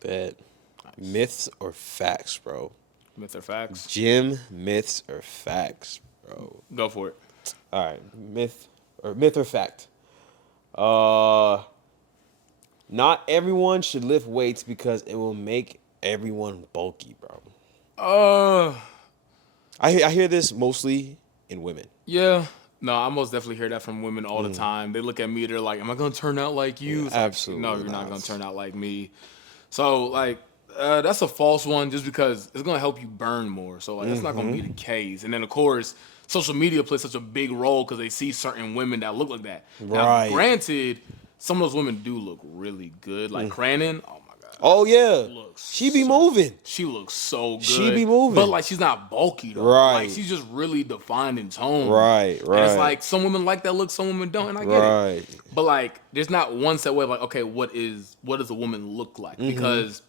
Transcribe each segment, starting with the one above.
Bet. Nice. Myths or facts, bro? Myth or facts? Gym myths or facts, bro? Go for it. All right, myth or fact. Uh, Not everyone should lift weights because it will make everyone bulky, bro. Uh, I hear this mostly in women. yeah. No, I most definitely hear that from women all the time. They look at me, they're like, "Am I gonna turn out like you?" It's like, no, Absolutely you're not not. gonna turn out like me. So like, that's a false one, just because it's gonna help you burn more. So like, that's not gonna be the case. And then of course, social media plays such a big role because they see certain women that look like that. Now, Right. granted, some of those women do look really good. Like Cranon, oh my god. Oh yeah, Looks she be so- moving. She looks so good. She be moving. But like she's not bulky though. Right. Like she's just really defined in tone. Right, And right. it's like some women like that look, some women don't, and I get Right. it. But like there's not one set way of like, okay, what does a woman look like? Mm-hmm. Because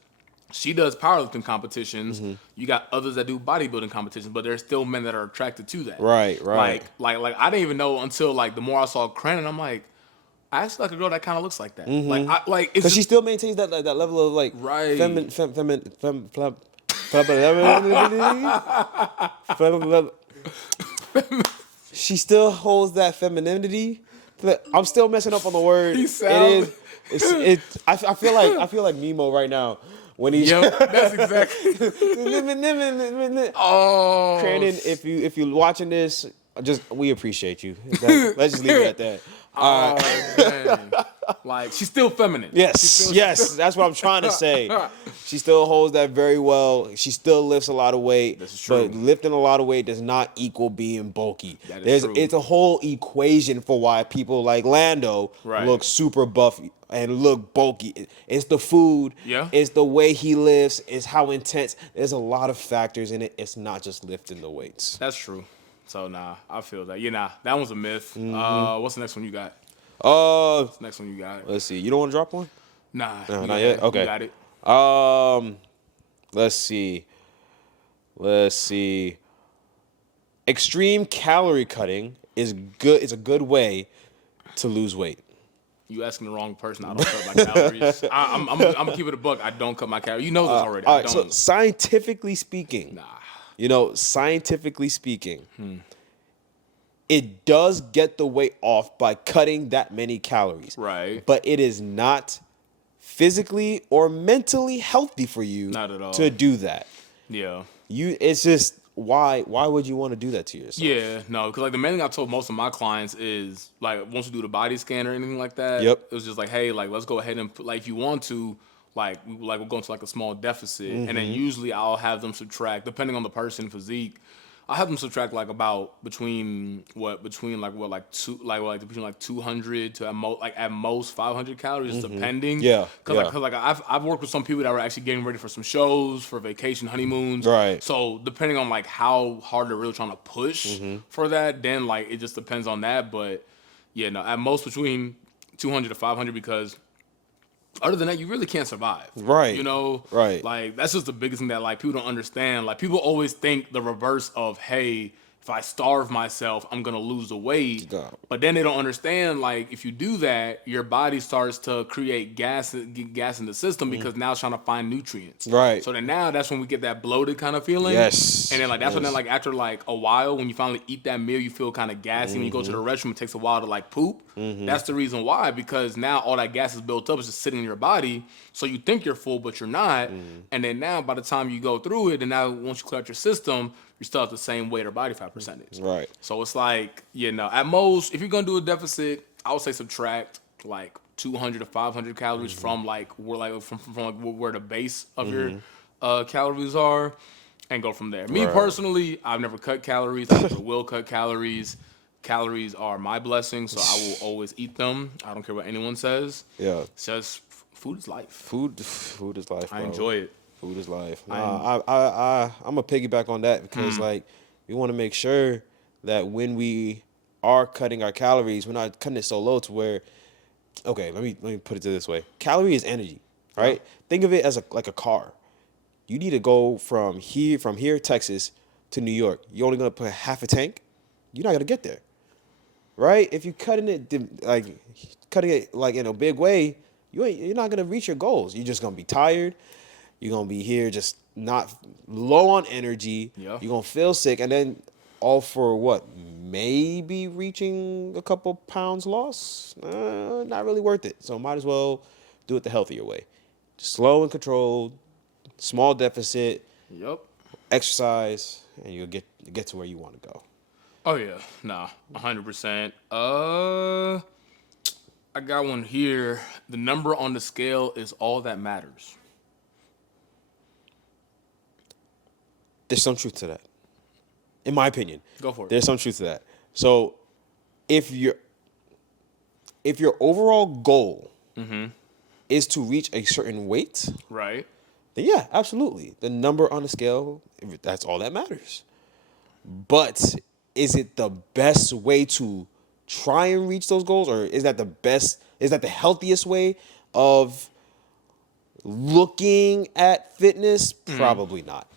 she does powerlifting competitions. You got others that do bodybuilding competitions, but there's still men that are attracted to that. Right, right. Like I didn't even know until like the more I saw Cranon, I'm like, I actually like a girl that kind of looks like that. Like it's Because she just, still maintains that level of like Right. she still holds that femininity. I'm still messing up on the word. He It sound- is. I feel like Nemo right now when he's yep, that's exactly. Oh, Brandon, if you're watching this, we appreciate you. Let's just leave it at that. oh man. Like she's still feminine. Yes, that's what I'm trying to say. She still holds that very well. She still lifts a lot of weight. This is true. But lifting a lot of weight does not equal being bulky. That is true. It's a whole equation for why people like Lando Right. look super buff and look bulky. It's the food. Yeah. It's the way he lifts. It's how intense. There's a lot of factors in it. It's not just lifting the weights. That's true. So nah, I feel that. That one's a myth. What's the next one you got? What's the next one you got? Let's see. You don't want to drop one? Nah, No, you not got yet. it. Okay. You got it. Let's see. Extreme calorie cutting is good. It's a good way to lose weight. You asking the wrong person. I don't cut my calories. I'm gonna keep it a buck. I don't cut my calories. You know this already. All I right. So don't. scientifically speaking, scientifically speaking, it does get the weight off by cutting that many calories. Right. But it is not physically or mentally healthy for you Not at all. to do that. Yeah. It's just why would you want to do that to yourself? Yeah, no, because like the main thing I told most of my clients is like once you do the body scan or anything like that, Yep. it was just like, hey, like let's go ahead and put, like if you want to, we'll go into like a small deficit, and then usually I'll have them subtract depending on the person physique. I have them subtract like about between 200 to at most 500 calories, just depending. Yeah, Because yeah. like I've worked with some people that were actually getting ready for some shows, for vacation, honeymoons. Right. So depending on like how hard they're really trying to push for that, then like it just depends on that. But yeah, no, at most between 200 to 500 because other than that, you really can't survive. Right. Right. Like that's just the biggest thing that like people don't understand. Like people always think the reverse of, hey, if I starve myself, I'm gonna lose the weight. Yeah. But then they don't understand, like, if you do that, your body starts to create gas in the system because now it's trying to find nutrients. Right. So then now that's when we get that bloated kind of feeling. Yes. And then like that's when Yes. then like after like a while, when you finally eat that meal, you feel kind of gassy. When you go to the restroom, it takes a while to like poop. That's the reason why, because now all that gas is built up, it's just sitting in your body. So you think you're full, but you're not. And then now by the time you go through it, and now once you clear out your system, you're still at the same weight or body fat percentage. Right. So it's like, at most, if you're gonna do a deficit, I would say subtract like 200 to 500 calories from like where the base of your calories are, and go from there. Me Right. personally, I've never cut calories. I never will cut calories. Calories are my blessing, so I will always eat them. I don't care what anyone says. Yeah. It's just food is life. Food is life, bro. I enjoy it. Food is life. I'm gonna piggyback on that because like we want to make sure that when we are cutting our calories, we're not cutting it so low to where, okay, let me put it this way. Calorie is energy, right? Think of it as like a car. You need to go from here, Texas, to New York. You're only gonna put half a tank. You're not gonna get there, right? If you're cutting it like in a big way, you're not gonna reach your goals. You're just gonna be tired. You're gonna be here just not low on energy. Yeah. You're gonna feel sick, and then all for what? Maybe reaching a couple pounds loss. Not really worth it. So might as well do it the healthier way. Slow and controlled, small deficit, Yep. exercise, and you'll get to where you want to go. Oh yeah, nah, 100%. I got one here. The number on the scale is all that matters. There's some truth to that, in my opinion. Go for it. There's some truth to that. So, if your overall goal is to reach a certain weight, Right. then yeah, absolutely, the number on the scale, that's all that matters. But is it the best way to try and reach those goals, or is that the best? Is that the healthiest way of looking at fitness? Probably not.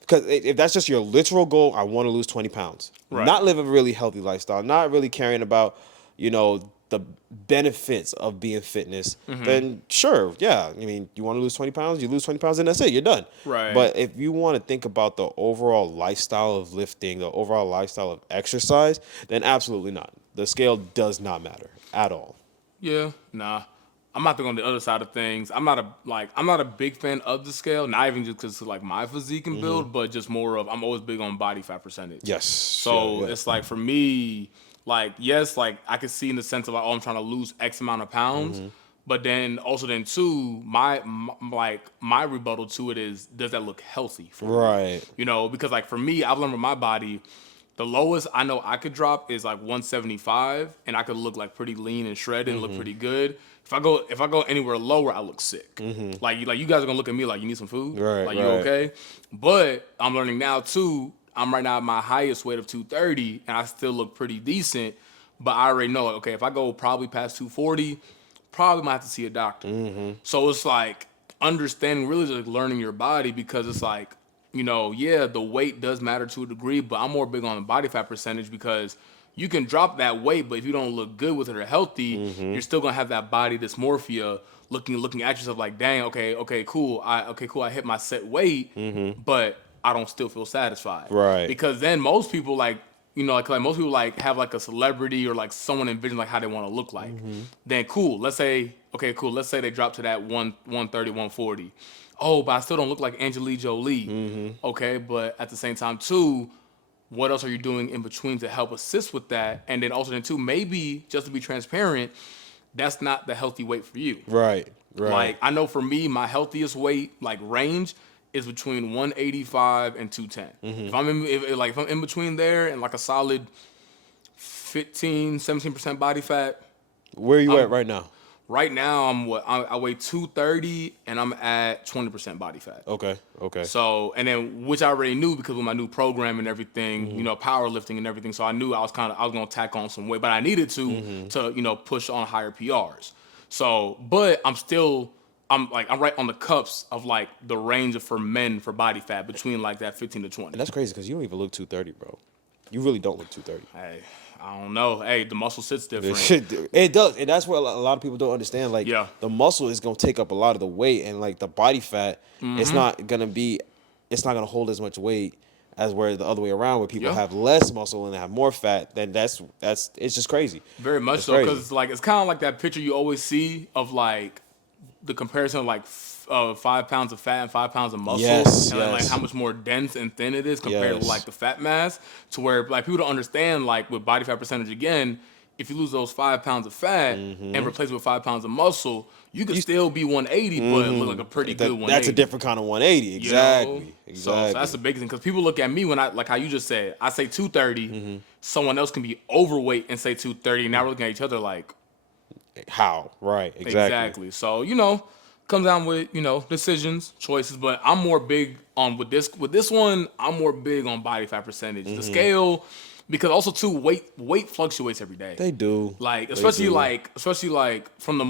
Because if that's just your literal goal, I want to lose 20 pounds. Right. Not live a really healthy lifestyle, not really caring about, the benefits of being fitness, then sure, yeah. I mean, you want to lose 20 pounds, you lose 20 pounds, and that's it, you're done. Right. But if you want to think about the overall lifestyle of lifting, the overall lifestyle of exercise, then absolutely not. The scale does not matter at all. Yeah, nah. I'm not on the other side of things. I'm not a big fan of the scale. Not even just because like my physique and build, but just more of I'm always big on body fat percentage. Yes. So it's like for me, like yes, like I could see in the sense of like, oh, I'm trying to lose X amount of pounds, but then also then too, my rebuttal to it is, does that look healthy for me? Right. Because like for me, I've learned with my body, the lowest I know I could drop is like 175, and I could look like pretty lean and shredded and look pretty good. If I go anywhere lower, I look sick. Like you guys are gonna look at me like, you need some food, Right, like you right. okay? But I'm learning now too. I'm right now at my highest weight of 230, and I still look pretty decent. But I already know, like, okay, if I go probably past 240, probably might have to see a doctor. So it's like understanding, really just learning your body, because it's like, yeah, the weight does matter to a degree, but I'm more big on the body fat percentage, because you can drop that weight, but if you don't look good with it or healthy, you're still gonna have that body dysmorphia, looking at yourself like, dang, okay, cool, I hit my set weight, but I don't still feel satisfied, Right. Because then most people like most people like have like a celebrity or like someone envision like how they want to look like. Then cool, let's say they drop to that 130, 140. Oh, but I still don't look like Angelina Jolie. Okay, but at the same time too, what else are you doing in between to help assist with that? And then also then too, maybe just to be transparent, that's not the healthy weight for you. Right. Like I know for me, my healthiest weight like range is between 185 and 210. If I'm in between there and like a solid 17% body fat. Where are you at right now? Right now I weigh 230 and I'm at 20% body fat. Okay. So, and then, which I already knew because with my new program and everything, powerlifting and everything. So I knew I was going to tack on some weight, but I needed to push on higher PRs. So, but I'm right on the cups of like the range for men for body fat between like that 15 to 20. And that's crazy because you don't even look 230, bro. You really don't look 230. Hey, I don't know. Hey, the muscle sits different. It does, and that's what a lot of people don't understand. Like, Yeah. the muscle is gonna take up a lot of the weight, and like the body fat, it's not gonna hold as much weight as where the other way around, where people Yeah. have less muscle and they have more fat. Then it's just crazy. Very much It's so, crazy. because like it's kind of like that picture you always see of like the comparison of like 5 pounds of fat and 5 pounds of muscle, Yes, and then, like yes. how much more dense and thin it is compared Yes. to like the fat mass. To where like people don't understand, like with body fat percentage again, if you lose those 5 pounds of fat and replace it with 5 pounds of muscle, you could still be 180, but look like a pretty good 180. That's a different kind of 180. Exactly. So that's the big thing, because people look at me when I, like how you just said, I say 230, someone else can be overweight and say 230, and now we're looking at each other like, How? Right. Exactly. So, comes down with, decisions, choices, but I'm more big on with this one, I'm more big on body fat percentage. The scale, because also too, weight fluctuates every day. They do. Like They especially do. like from the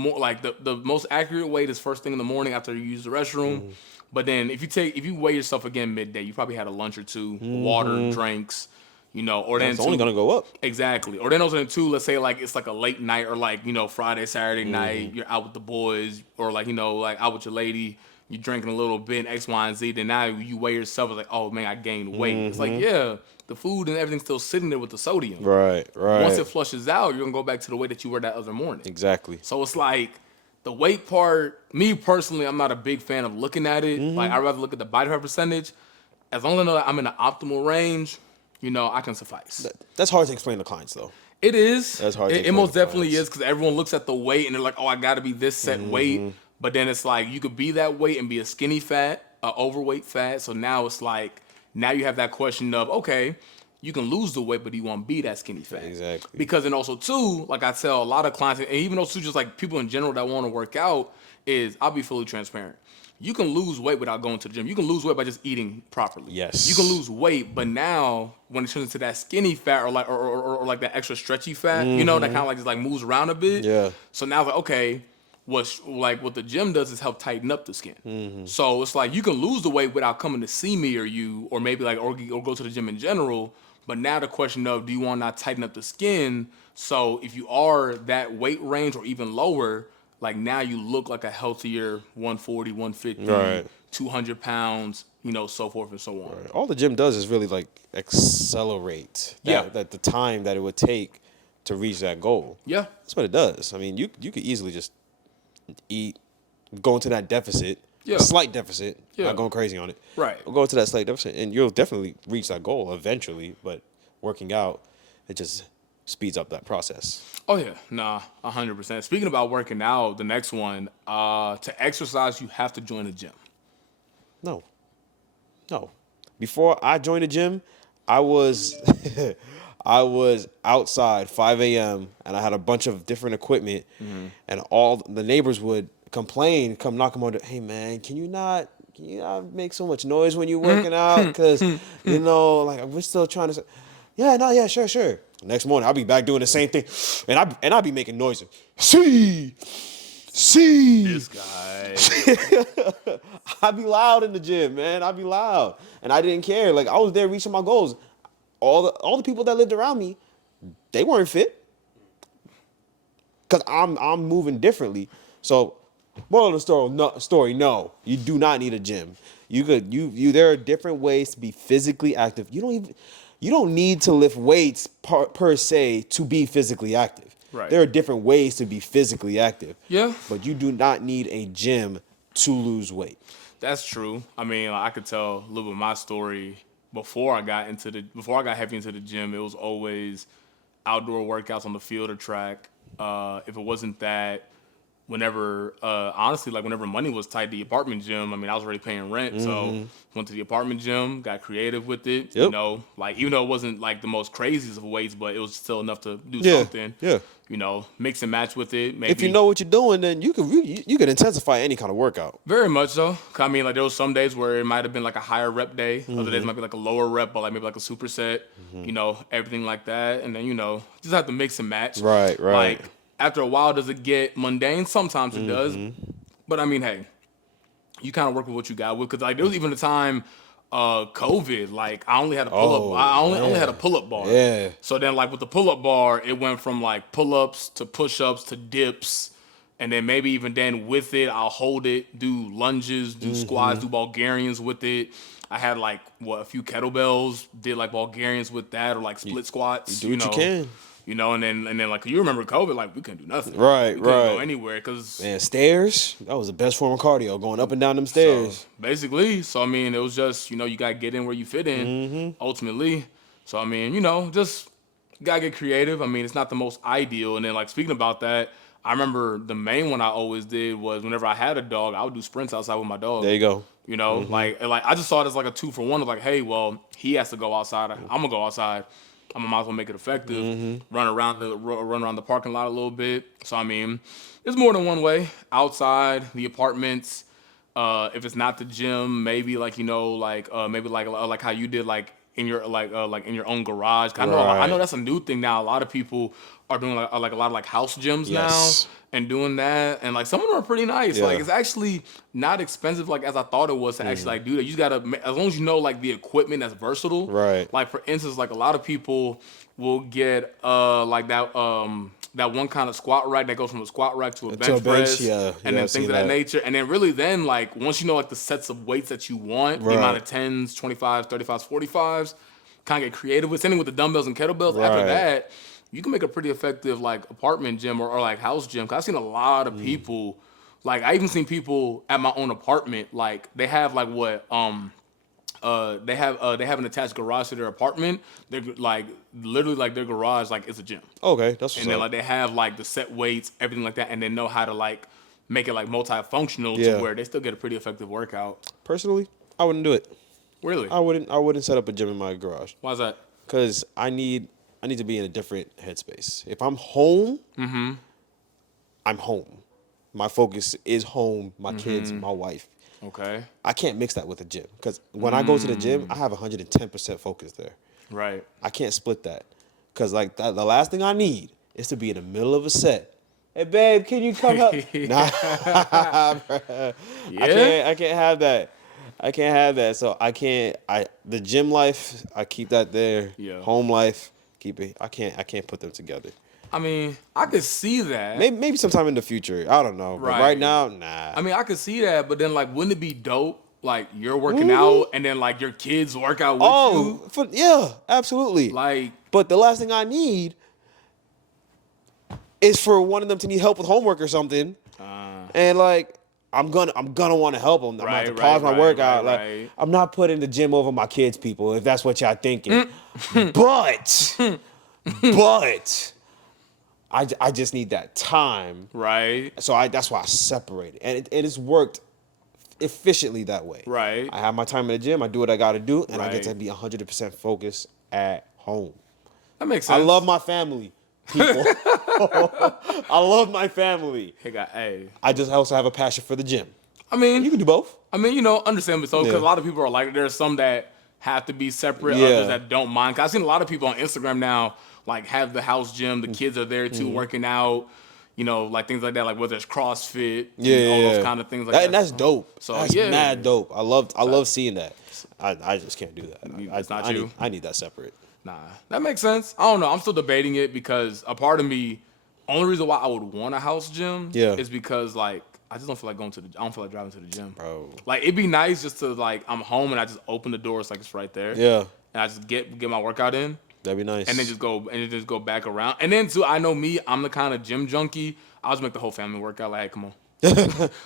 most accurate weight is first thing in the morning after you use the restroom. But then if you weigh yourself again midday, you probably had a lunch or two, water, drinks, You know, or then It's only gonna go up. exactly. Or then also too, let's say like it's like a late night or like, you know, Friday, Saturday night, you're out with the boys or like, you know, like out with your lady, you're drinking a little bit, X, Y, and Z, then now you weigh yourself, it's like, oh man, I gained weight. It's like, yeah, the food and everything's still sitting there with the sodium. Right. Once it flushes out, you're gonna go back to the weight that you were that other morning. Exactly. So it's like the weight part, me personally, I'm not a big fan of looking at it. Like I'd rather look at the body fat percentage. As long as I know that I'm in the optimal range, you know, I can suffice. That's hard to explain to clients though. It is. That's hard to It explain most to definitely clients. is because everyone looks at the weight and they're like, oh, I got to be this set weight. But then it's like you could be that weight and be a skinny fat, a overweight fat. So now it's like, now you have that question of, okay, you can lose the weight, but do you want to be that skinny fat? Exactly. Because then also too, like I tell a lot of clients, and even also just like people in general that want to work out, is I'll be fully transparent. You can lose weight without going to the gym. You can lose weight by just eating properly. Yes. You can lose weight, but now when it turns into that skinny fat or like or like that extra stretchy fat, you know, that kind of like just like moves around a bit. Yeah. So now it's like, okay, what the gym does is help tighten up the skin. So it's like you can lose the weight without coming to see me or you, or maybe like or go to the gym in general. But now the question of, do you want to not tighten up the skin? So if you are that weight range or even lower, like now you look like a healthier 140, 150, Right. 200 pounds, you know, so forth and so on. All the gym does is really like accelerate that the time that it would take to reach that goal. Yeah. That's what it does. I mean, you could easily just eat, go into that deficit, Yeah. a slight deficit, Yeah. not going crazy on it. Right. Go into that slight deficit, and you'll definitely reach that goal eventually. But working out, it just speeds up that process. Oh yeah, nah, 100%. Speaking about working out, the next one, to exercise, you have to join a gym. No. Before I joined the gym, I was I was outside 5 a.m. and I had a bunch of different equipment, and all the neighbors would complain, come knock on my door. Hey man, can you not make so much noise when you're working out? Because you know, like we're still trying to. Yeah, sure. Next morning, I'll be back doing the same thing, and I'll be making noises. See. This guy. I'd be loud in the gym, man. I'd be loud, and I didn't care. Like I was there reaching my goals. All the people that lived around me, they weren't fit, cause I'm moving differently. So, moral of the story, no, you do not need a gym. There are different ways to be physically active. You don't need to lift weights per se to be physically active. Right. There are different ways to be physically active. Yeah. But you do not need a gym to lose weight. That's true. I mean, I could tell a little bit of my story before I got heavy into the gym. It was always outdoor workouts on the field or track. If it wasn't that, whenever money was tight, the apartment gym, I mean, I was already paying rent, so went to the apartment gym, got creative with it. Yep. You know, like even though it wasn't like the most craziest of weights, but it was still enough to do Yeah, something. yeah. You know, mix and match with it. Maybe. If you know what you're doing, then you can intensify any kind of workout. Very much so. I mean, like there was some days where it might have been like a higher rep day. Other days might be like a lower rep, but like maybe like a superset. You know, everything like that. And then just have to mix and match. Right. Like after a while, does it get mundane? Sometimes it does. But I mean, hey, you kind of work with what you got with. Because like there was even a time, COVID, like I only had a pull up. I only had a pull up bar. Yeah. So then like with the pull up bar, it went from like pull ups to push ups to dips. And then maybe even then with it, I'll hold it, do lunges, do squats, do Bulgarians with it. I had like a few kettlebells, did like Bulgarians with that, or like split squats. You do what you can. You know, and then like you remember COVID, like we couldn't do nothing. Right, we couldn't right. go anywhere because Man, stairs, that was the best form of cardio, going up and down them stairs. basically. So I mean, it was just you gotta get in where you fit in ultimately. So I mean, just gotta get creative. I mean, it's not the most ideal. And then like speaking about that, I remember the main one I always did was whenever I had a dog, I would do sprints outside with my dog. There you go. You know, like I just saw it as like a 2-for-1 of like, hey, well, he has to go outside. I'm gonna go outside. I might as well make it effective. Run around the parking lot a little bit. So I mean, there's more than one way. Outside the apartments. If it's not the gym, maybe like maybe like how you did, like in your like in your own garage. 'Cause I know Right. that's a new thing now. A lot of people are doing like a lot of like house gyms Yes. now and doing that, and like some of them are pretty nice. Yeah. Like it's actually not expensive like as I thought it was to actually like do that. You just gotta as long as you know like the equipment that's versatile. Right. Like for instance, like a lot of people will get like that one kind of squat rack that goes from a squat rack to a bench press, yeah. and Yeah, then I've things seen of that that. nature. And then really then like once you know like the sets of weights that you want, the amount Right. of 10s, 25s, 35s, 45s, kind of get creative with. Same thing with the dumbbells and kettlebells. After Right. that, you can make a pretty effective like apartment gym or like house gym. 'Cause I've seen a lot of people, like I even seen people at my own apartment, like they have like what they have an attached garage to their apartment. They're like literally like their garage like it's a gym. Okay, that's what's And then up. like they have like the set weights, everything like that, and they know how to like make it like multifunctional Yeah. to where they still get a pretty effective workout. Personally, I wouldn't do it. Really? I wouldn't set up a gym in my garage Why's that? because I need to be in a different headspace. If I'm home, I'm home. My focus is home, my kids, my wife. Okay. I can't mix that with a gym because when I go to the gym, I have 110% focus there. Right. I can't split that because like that, the last thing I need is to be in the middle of a set. Hey babe, can you come help? Nah, bruh. Yeah? I can't have that. I can't have that. So the gym life, I keep that there. Yeah. Home life, keep it. I can't put them together. I mean, I could see that. Maybe sometime in the future. I don't know. But Right. right now, nah. I mean, I could see that, but then like, wouldn't it be dope? Like you're working out, and then like your kids work out with you. Yeah, absolutely. Like, But the last thing I need is for one of them to need help with homework or something, and like I'm gonna want to help them. I'm gonna have to pause my workout. Like I'm not putting the gym over my kids, people. If that's what y'all thinking, but I just need that time. right, So that's why I separate it, and it has worked efficiently that way. right. I have my time in the gym. I do what I got to do, and I get Right. to be 100% focused at home. That makes I sense. love my family, people. I love my family. Hey. I just also have a passion for the gym. I mean, You can do both. you know, understandably so, because Yeah. a lot of people are like, there's some that have to be separate, Yeah. others that don't mind. 'Cause I've seen a lot of people on Instagram now, like, have the house gym, the kids are there too, working out, you know, like things like that, like whether it's CrossFit, and all those kind of things like that. And that's dope. So, That's yeah. mad dope. I love seeing that. I just can't do that. It's not I you? Need, I need that separate. Nah, that makes sense. I don't know. I'm still debating it because a part of me, only reason why I would want a house gym Yeah. is because, like, I just don't feel like I don't feel like driving to the gym. Bro. Like, it'd be nice just to, like, I'm home and I just open the door, it's like it's right there. Yeah, And I just get my workout in. that'd be nice. And then just go back around. And then too, I know me, I'm the kind of gym junkie. I'll just make the whole family work out. Like, hey, come on.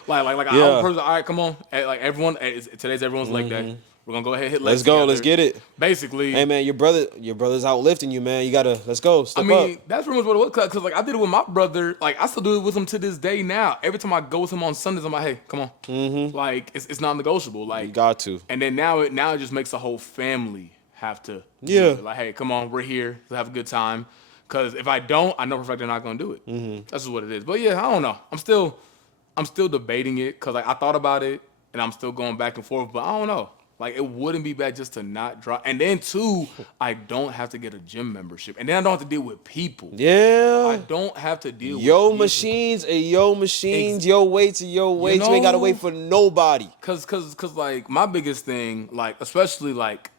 like Yeah. I'm person. All right, come on. Hey, like everyone, today's everyone's leg day. We're gonna go ahead and hit Let's legs. go. together. Let's get it. Basically, Hey man, your brother's out lifting you, man. You gotta let's go. Step I mean, up. that's pretty much what it was. Cause like I did it with my brother. Like I still do it with him to this day now. Every time I go with him on Sundays, I'm like, hey, come on. Mm-hmm. Like it's non-negotiable. Like You got to. And then now it just makes the whole family have to. do Yeah. it. Like, hey, come on, we're here. Let's have a good time. Because if I don't, I know for a fact they're not gonna do it. Mm-hmm. That's just what it is. But yeah, I don't know. I'm still debating it because like I thought about it and I'm still going back and forth. But I don't know. Like it wouldn't be bad just to not drop. And then too, I don't have to get a gym membership. And then I don't have to deal with people. I Yeah. don't have to deal with Yo people. machines, yo machines, yo weights, yo weights. You ain't gotta know- wait for nobody. Cause like my biggest thing, like especially like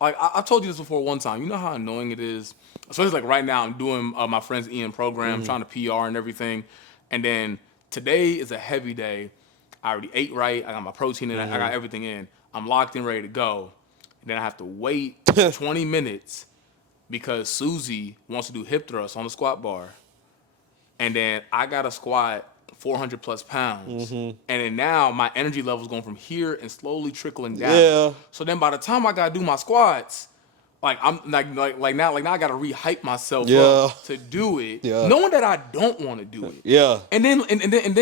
I told you this before one time. You know how annoying it is, especially like right now. I'm doing my friend's Ian program, trying to PR and everything, and then today is a heavy day. I already ate right. I got my protein in. I got everything in. I'm locked in, ready to go. And then I have to wait 20 minutes because Susie wants to do hip thrusts on the squat bar, and then I got to squat 400 plus pounds. And then now my energy level's going from here and slowly trickling down. Yeah. So then by the time I gotta do my squats, like I'm like now I gotta re-hype myself Yeah. up to do it, Yeah. knowing that I don't want to do it. Yeah. And then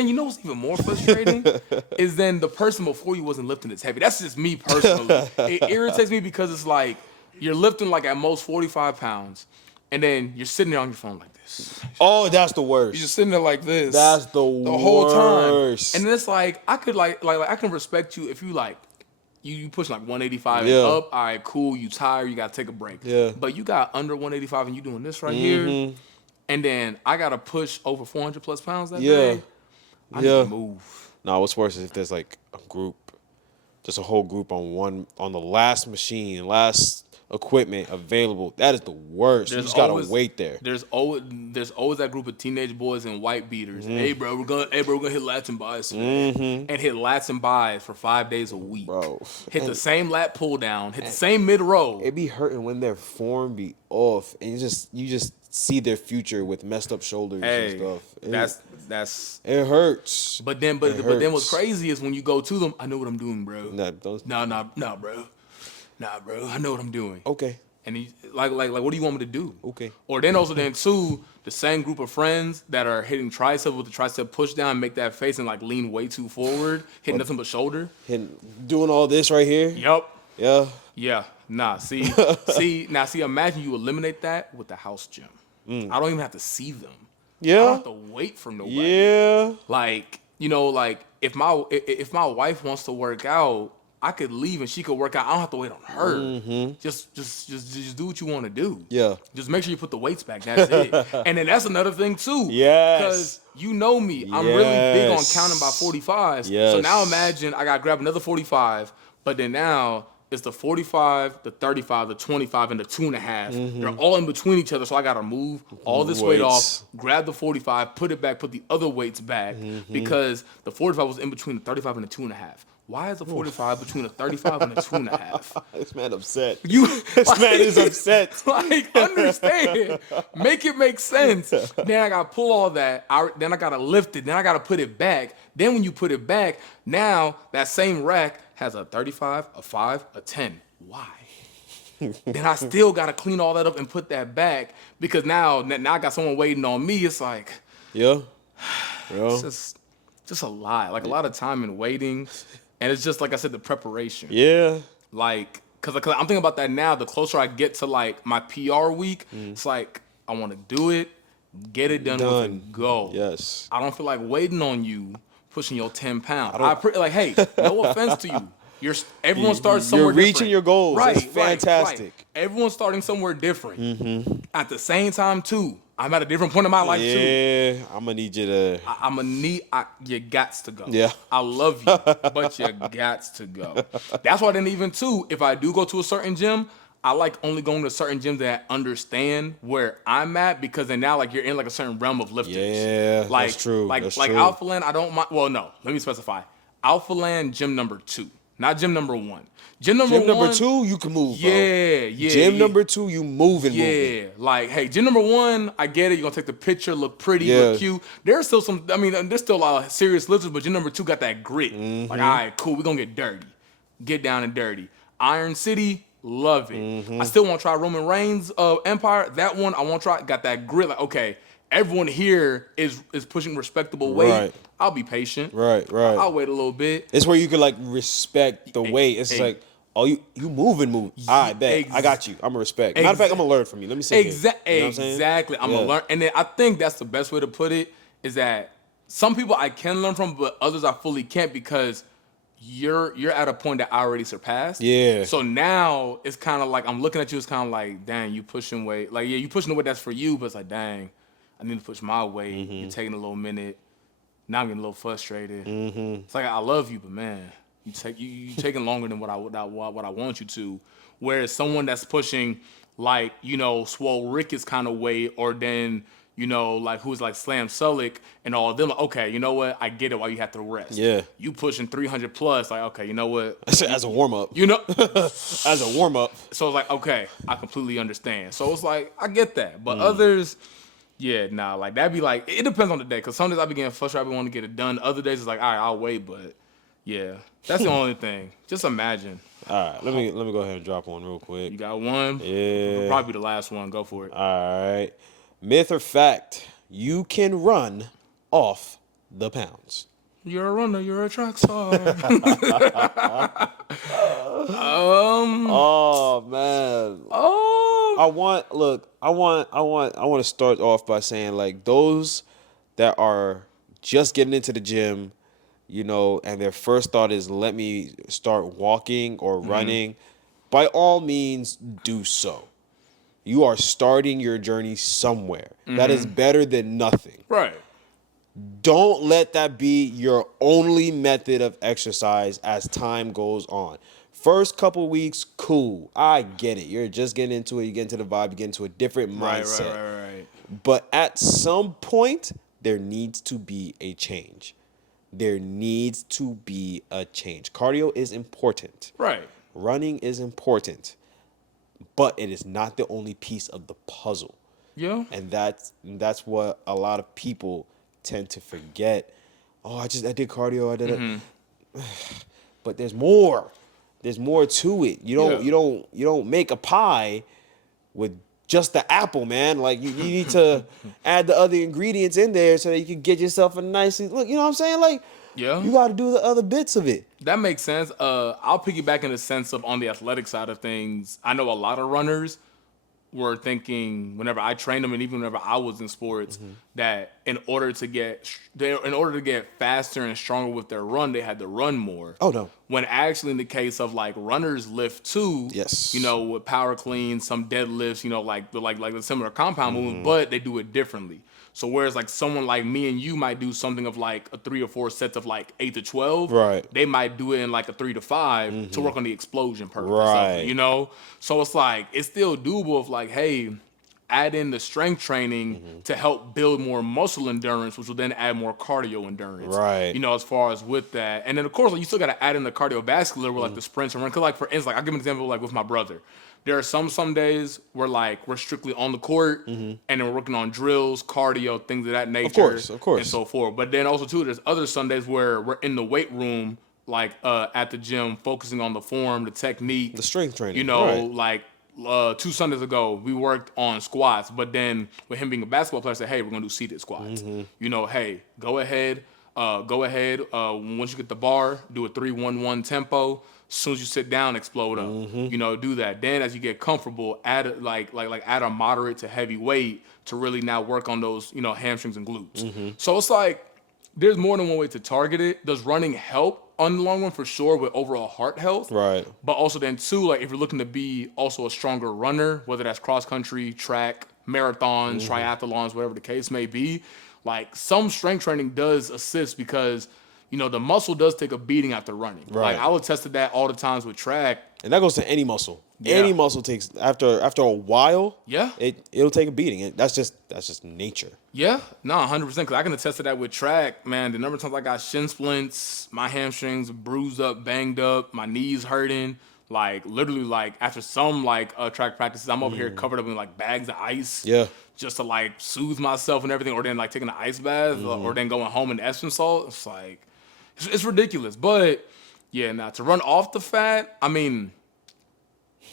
you know what's even more frustrating is then the person before you wasn't lifting as heavy. That's just me personally. It irritates me because it's like you're lifting like at most 45 pounds, and then you're sitting there on your phone like this. Oh, that's the worst. You're just sitting there like this. That's the whole time. worst. And then it's like I could like I can respect you if you like you push like 185 Yeah. and up. All right, cool. You tired. You got to take a break. Yeah. But you got under 185 and you doing this right here. And then I got to push over 400 plus pounds that day. I need to move. No, what's worse is if there's like a group, just a whole group on the last machine, last equipment available. That is the worst. You just gotta wait there. There's always that group of teenage boys in white beaters. Hey bro, we're gonna hit lats and buys today. And hit lats and buys for 5 days a week. Bro. Hit the same lat pull down, hit the same mid row. It be hurting when their form be off and you just see their future with messed up shoulders and stuff. That's it hurts. But then what's crazy is when you go to them, I know what I'm doing, bro. Nah, bro. Nah, bro. I know what I'm doing. Okay. And he like what do you want me to do? Okay. Or then too, the same group of friends that are hitting tricep with the tricep push down, make that face and like lean way too forward, hitting nothing but shoulder. Doing all this right here. Yep. Yeah. Yeah. Nah. See. Imagine you eliminate that with the house gym. I don't even have to see them. Yeah. I don't have to wait for nobody. Yeah. Like, like if my wife wants to work out, I could leave and she could work out. I don't have to wait on her. Just do what you want to do. Yeah. Just make sure you put the weights back. That's it. And then that's another thing too. Yes. Because you know me, I'm really big on counting by 45s. Yes. So now imagine I got to grab another 45, but then now it's the 45, the 35, the 25, and the 2.5. They're all in between each other, so I got to move all this weight off, grab the 45, put it back, put the other weights back, because the 45 was in between the 35 and the 2.5. Why is the 45 between a 35 and a 2.5? This man upset. This man is upset. Like, understand. Make it make sense. Then I got to pull all that. Then I got to lift it. Then I got to put it back. Then when you put it back, now that same rack has a 35, a 5, a 10. Why? Then I still got to clean all that up and put that back because now I got someone waiting on me. It's like, it's just a lot. Like a lot of time and waiting. And it's just, like I said, the preparation. Yeah. Like, because I'm thinking about that now. The closer I get to, like, my PR week, it's like, I want to do it, get it done with and go. Yes. I don't feel like waiting on you pushing your 10 pounds. Like, hey, no offense to you. Everyone starts somewhere different. You're reaching your goals. Right, It's fantastic. Right. Everyone's starting somewhere different. At the same time, too. I'm at a different point in my life, too. Yeah, I'm going to need you to... you gots to go. Yeah. I love you, but you gots to go. That's why then even, too, if I do go to a certain gym, I like only going to certain gyms that understand where I'm at because then now, like, you're in, like, a certain realm of lifters. Yeah, like, that's true. Like that's true. Alpha Land, I don't mind... Well, no, let me specify. Alpha Land, gym number 2, not gym number 1. Gym number 2, you can move, bro. Yeah. Gym number 2, you moving. Like, hey, gym number 1, I get it. You're going to take the picture, look pretty, look cute. There's still there's still a lot of serious lifters, but gym number 2 got that grit. Like, all right, cool, we're going to get dirty. Get down and dirty. Iron City, love it. I still want to try Roman Reigns Empire. That one, I want to try. Got that grit. Like, okay, everyone here is pushing respectable weight. Right. I'll be patient. Right. I'll wait a little bit. It's where you can, like, respect the weight. It's like... Oh, you moving. All right, bet. I got you. I'm going to respect. Matter of fact, I'm going to learn from you. Let me say Exactly. I'm going to learn. And then I think that's the best way to put it is that some people I can learn from, but others I fully can't because you're at a point that I already surpassed. Yeah. So now it's kind of like I'm looking at you. It's kind of like, dang, you pushing weight. Like, yeah, you pushing the weight that's for you, but it's like, dang, I need to push my weight. You're taking a little minute. Now I'm getting a little frustrated. It's like I love you, but man. You taking longer than what I want you to. Whereas someone that's pushing like, Swole Rick's kind of weight or then, like who's like Slam Sullick and all of them, like, okay, you know what? I get it why you have to rest. Yeah. You pushing 300 plus, like, okay, you know what? As a warm up. As a warm up. So it's like, okay, I completely understand. So it's like, I get that. But others, like that'd be like, it depends on the day. Cause some days I be getting frustrated, I be wanting to get it done. Other days it's like, all right, I'll wait, but yeah, that's the only thing. Just imagine. All right, let me go ahead and drop one real quick. You got one? Yeah. It'll probably be the last one. Go for it. All right. Myth or fact, you can run off the pounds. You're a runner, you're a track star. Oh man. I want to start off by saying like those that are just getting into the gym, and their first thought is, let me start walking or running, by all means, do so. You are starting your journey somewhere. That is better than nothing. Right. Don't let that be your only method of exercise as time goes on. First couple weeks, cool. I get it. You're just getting into it. You get into the vibe. You get into a different mindset. Right. But at some point, there needs to be a change. There needs to be a change. Cardio is important. Right. Running is important. But it is not the only piece of the puzzle. Yeah. And that's what a lot of people tend to forget. Oh, I did cardio. I did it. But there's more. There's more to it. You don't make a pie with just the apple, man. Like you need to add the other ingredients in there so that you can get yourself a nice look. You know what I'm saying? Like, you got to do the other bits of it. That makes sense. I'll piggyback in the sense of on the athletic side of things. I know a lot of runners were thinking whenever I trained them, and even whenever I was in sports, that in order to get faster and stronger with their run, they had to run more. Oh no! When actually in the case of like runners lift too, yes, with power clean, some deadlifts, like the similar compound movement, but they do it differently. So whereas like someone like me and you might do something of like a 3 or 4 sets of like 8 to 12, right? They might do it in like a 3 to 5 to work on the explosion purpose, right? So it's like it's still doable of like, hey, add in the strength training to help build more muscle endurance, which will then add more cardio endurance, right? As far as with that, and then of course like, you still got to add in the cardiovascular with like the sprints and run. Cause like for instance, like I'll give an example like with my brother. There are some days where like we're strictly on the court and then we're working on drills, cardio, things of that nature. Of course. And so forth. But then also too, there's other Sundays where we're in the weight room, like at the gym, focusing on the form, the technique. The strength training. Like 2 Sundays ago, we worked on squats. But then with him being a basketball player, I said, hey, we're going to do seated squats. Hey, go ahead. Once you get the bar, do a 3-1-1 tempo. As soon as you sit down, explode up. Do that. Then as you get comfortable, add a moderate to heavy weight to really now work on those, hamstrings and glutes. So it's like there's more than one way to target it. Does running help on the long run for sure with overall heart health? Right. But also then too, like if you're looking to be also a stronger runner, whether that's cross country, track, marathons, triathlons, whatever the case may be, like some strength training does assist because the muscle does take a beating after running. Right. Like I would test that all the times with track. And that goes to any muscle. Yeah. Any muscle takes after a while. Yeah. It'll take a beating. That's just nature. Yeah. No, 100%. Because I can attest to that with track, man. The number of times I got shin splints, my hamstrings bruised up, banged up, my knees hurting. Like literally, like after some track practices, I'm over here covered up in like bags of ice. Yeah. Just to like soothe myself and everything, or then like taking an ice bath, or then going home in Epsom salt. It's like. It's ridiculous, but yeah, to run off the fat, I mean,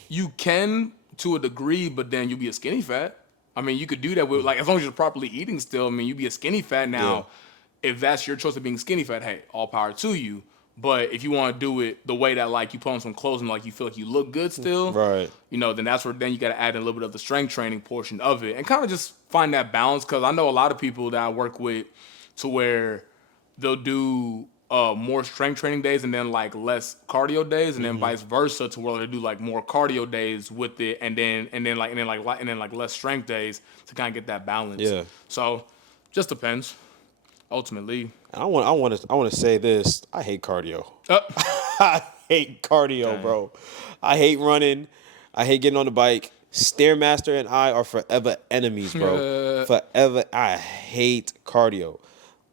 you can to a degree, but then you'll be a skinny fat. I mean, you could do that with as long as you're properly eating still. I mean, you'd be a skinny fat now. Yeah. If that's your choice of being skinny fat, hey, all power to you. But if you want to do it the way that like you put on some clothes and like you feel like you look good still, right? Then that's where then you got to add in a little bit of the strength training portion of it and kind of just find that balance. Because I know a lot of people that I work with to where they'll do more strength training days and then like less cardio days, and then vice versa to where they do like more cardio days with it, and then less strength days to kind of get that balance. Yeah. So, just depends. Ultimately, I want to say this. I hate cardio. I hate cardio, bro. I hate running. I hate getting on the bike. Stairmaster and I are forever enemies, bro. Forever. I hate cardio.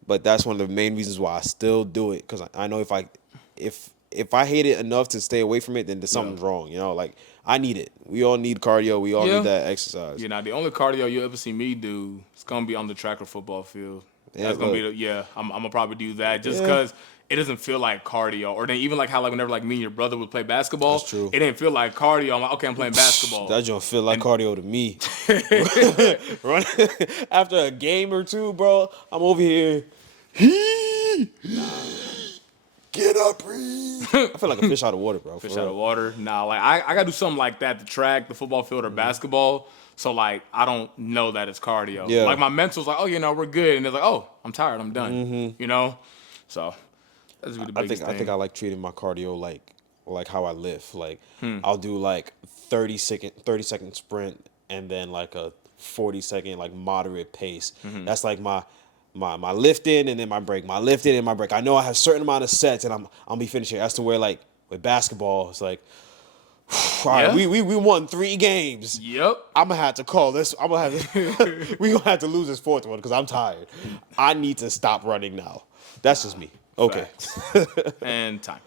But that's one of the main reasons why I still do it, because I know if I hate it enough to stay away from it, then there's something wrong. Like I need it. We all need cardio. We all need that exercise. Yeah. Now the only cardio you'll ever see me do is gonna be on the track or football field. That's gonna be I'm gonna probably do that just because it doesn't feel like cardio. Or then even like how whenever like me and your brother would play basketball, that's true. It didn't feel like cardio. I'm like, okay, I'm playing basketball. That don't feel like cardio to me. After a game or two, bro, I'm over here. Get up, breathe. I feel like a fish out of water, bro. Fish out of water. Nah, like I gotta do something like that, the track, the football field, or basketball. So like I don't know that it's cardio. Yeah. Like my mental's like, oh, we're good, and they're like, oh, I'm tired, I'm done. So That's really the I biggest think thing. I like treating my cardio like how I lift. Like I'll do like 30-second sprint and then like a 40-second like moderate pace. That's like my lifting and then my break. My lifting and my break. I know I have a certain amount of sets and I'll be finishing. As to where like with basketball, it's like all right, Yeah. we won 3 games. Yep. I'm gonna have to call this. I'm gonna have to, we gonna have to lose this 4th one because I'm tired. I need to stop running now. That's just me. Okay. Facts. And time.